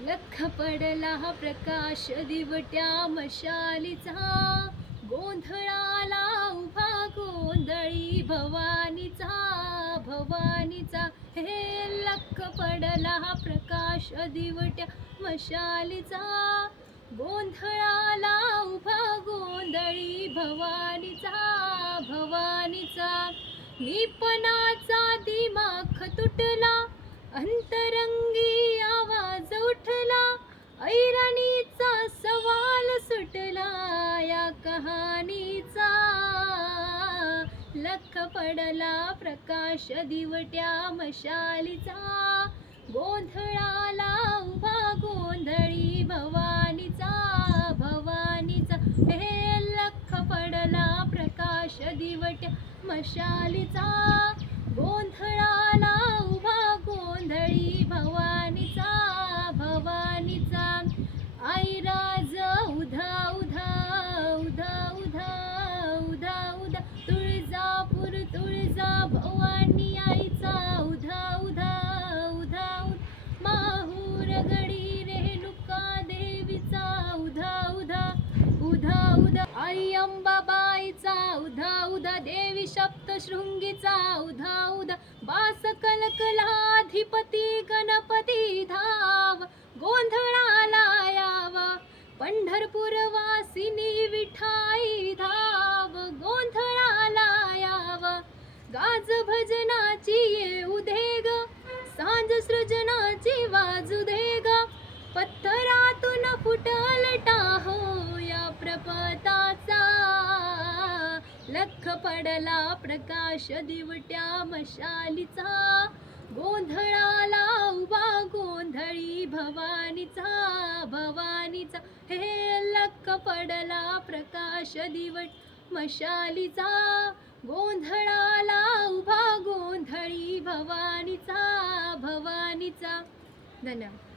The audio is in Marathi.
लख पडला प्रकाश दिवट्या मशालीचा. गोंधळाला उभा गोंधळी भवानीचा भवानीचा. हे लख पडला प्रकाश दिवट्या मशालीचा. गोंधळाला उभा गोंधळी भवानीचा भवानीचा. निपणाचा दिमाख तुटला अंतरंगी कहाणीचा लख पडला प्रकाश दिवट्या मशालीचा. गोंधळाला उभा गोंधळी भवानीचा भवानीचा हे लख पडला प्रकाश दिवट्या मशालीचा. अंबाबाईचा उधा उधा देवी सप्तशृंगीचा उधा उधा बास कलकलाधिपती गणपती धाव गोंधळाला यावा पंढरपूर वासिनी विठाई धाव गोंधळाला यावा गाज भजनाची येऊ रख पडला प्रकाश दिवट्या मशालीचा. गोंधळाला उभा गोंधळी भवानीचा भवानीचा. हे लख पडला प्रकाश दिवट मशालीचा. गोंधळाला उभा गोंधळी भवानीचा भवानीचा. धन्यवाद.